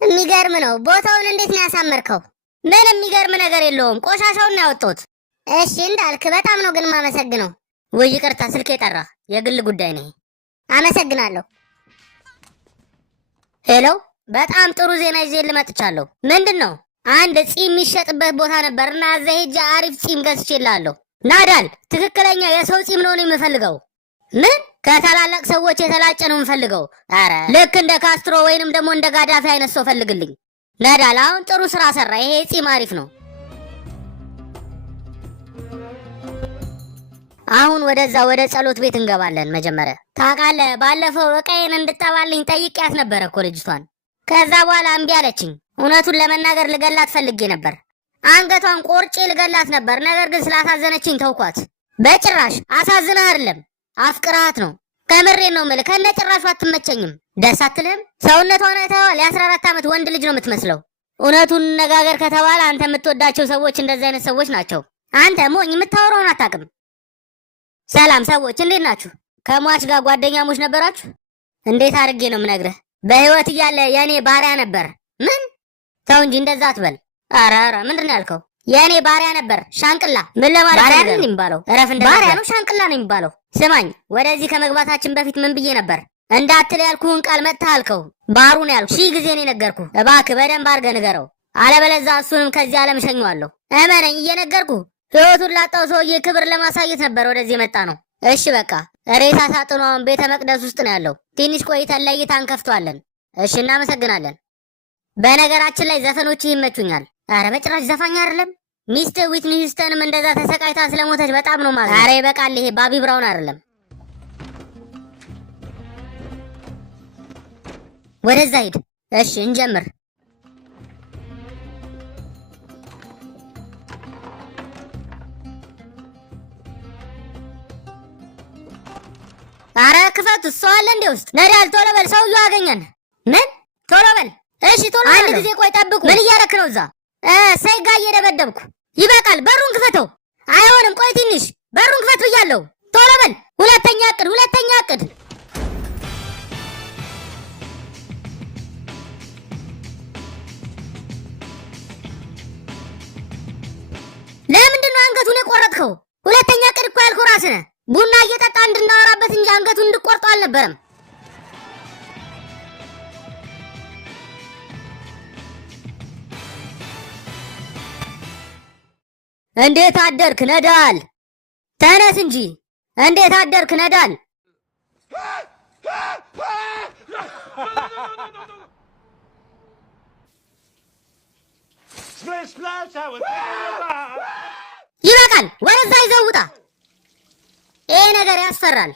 የሚገርም ነው። ቦታውን እንዴት ነው ያሳመርከው? ምን የሚገርም ነገር የለውም። ቆሻሻውን ነው ያወጣሁት። እሺ እንዳልክ በጣም ነው ግን ማመሰግነው። ወይ ይቅርታ፣ ስልክ የጠራ የግል ጉዳይ ነው። አመሰግናለሁ። ሄሎ፣ በጣም ጥሩ ዜና ይዤ ልመጥቻለሁ። ምንድን ነው? አንድ ጺም የሚሸጥበት ቦታ ነበርና እዛ ሄጄ አሪፍ ጺም ገዝቼልሃለሁ። ናዳል፣ ትክክለኛ የሰው ጺም ነው የምፈልገው። ምን? ከታላላቅ ሰዎች የተላጨ ነው የምፈልገው። አረ ልክ እንደ ካስትሮ ወይንም ደግሞ እንደ ጋዳፊ አይነት ሰው ፈልግልኝ። ናዳል፣ አሁን ጥሩ ስራ ሰራ። ይሄ ጺም አሪፍ ነው። አሁን ወደ ጸሎት ቤት እንገባለን። መጀመሪያ ታውቃለህ፣ ባለፈው እቃዬን እንድጠባልኝ ጠይቄያት ነበር እኮ ልጅቷን። ከዛ በኋላ እምቢ አለችኝ። እውነቱን ለመናገር ልገላት ፈልጌ ነበር። አንገቷን ቆርጬ ልገላት ነበር። ነገር ግን ስላሳዘነችኝ ተውኳት። በጭራሽ አሳዝነህ አይደለም፣ አፍቅራት ነው። ከምሬን ነው የምልህ። ከነ ጭራሹ አትመቸኝም። ደስ አትልህም? ሰውነቷን አይተኸዋል? የ14 ዓመት ወንድ ልጅ ነው የምትመስለው። እውነቱን ነጋገር ከተባለ አንተ የምትወዳቸው ሰዎች እንደዚህ አይነት ሰዎች ናቸው። አንተ ሞኝ፣ የምታወራውን አታውቅም። ሰላም ሰዎች፣ እንዴት ናችሁ? ከሟች ጋር ጓደኛሞች ነበራችሁ? እንዴት አድርጌ ነው የምነግርህ? በህይወት እያለ የኔ ባሪያ ነበር። ምን? ተው እንጂ እንደዛ አትበል። ኧረ ምንድን ነው ያልከው? የኔ ባሪያ ነበር። ሻንቅላ ምን ለማለት ባሪያ ነው የሚባለው? እረፍ። እንደ ባሪያ ነው ሻንቅላ ነው የሚባለው? ስማኝ፣ ወደዚህ ከመግባታችን በፊት ምን ብዬ ነበር? እንዳትል ያልኩህን ቃል መጥተህ አልከው። ባሩን ያልኩህ ሺህ ጊዜ ነው የነገርኩህ። እባክህ በደንብ አድርገህ ንገረው፣ አለበለዚያ እሱንም ከዚህ ዓለም እሸኘዋለሁ። እመነኝ፣ እየነገርኩህ ህይወቱን ላጣው ሰውዬ ክብር ለማሳየት ነበር ወደዚህ የመጣ ነው። እሺ በቃ ሬሳ ሳጥኑ አሁን ቤተ መቅደስ ውስጥ ነው ያለው። ትንሽ ቆይተን ለይታ እንከፍተዋለን። እሺ እናመሰግናለን። በነገራችን ላይ ዘፈኖች ይመቹኛል። አረ በጭራሽ ዘፋኝ አይደለም። ሚስት ዊትኒ ሂውስተንም እንደዛ ተሰቃይታ ስለሞተች በጣም ነው ማለት። አረ ይበቃል። ይሄ ባቢ ብራውን አይደለም። ወደዛ ሂድ። እሺ እንጀምር። አረ ክፈቱ። ሰው አለ እንዴ ውስጥ? ነዳል፣ ቶሎ በል፣ ሰውዬው አገኘን። ምን? ቶሎ በል። እሺ ቶሎ በል። አንድ ጊዜ ቆይ፣ ጠብቁ። ምን እያረክ ነው እዛ? ሰይጋ እየደበደብኩ። ይበቃል። በሩን ክፈተው። አይሆንም፣ ቆይ ትንሽ። በሩን ክፈት ብያለሁ። ቶሎ በል። ሁለተኛ እቅድ፣ ሁለተኛ እቅድ። ለምንድን ነው አንገቱን የቆረጥከው? ሁለተኛ እቅድ እኮ ያልከው ራስህ ነህ። ቡና እየጠጣ እንድናወራበት እንጂ አንገቱን እንድቆርጠው አልነበረም። እንዴት አደርክ ነዳል? ተነስ እንጂ። እንዴት አደርክ ነዳል? ይበቃል። ወደዛ ይዘው ውጣ። ይሄ ነገር ያስፈራል።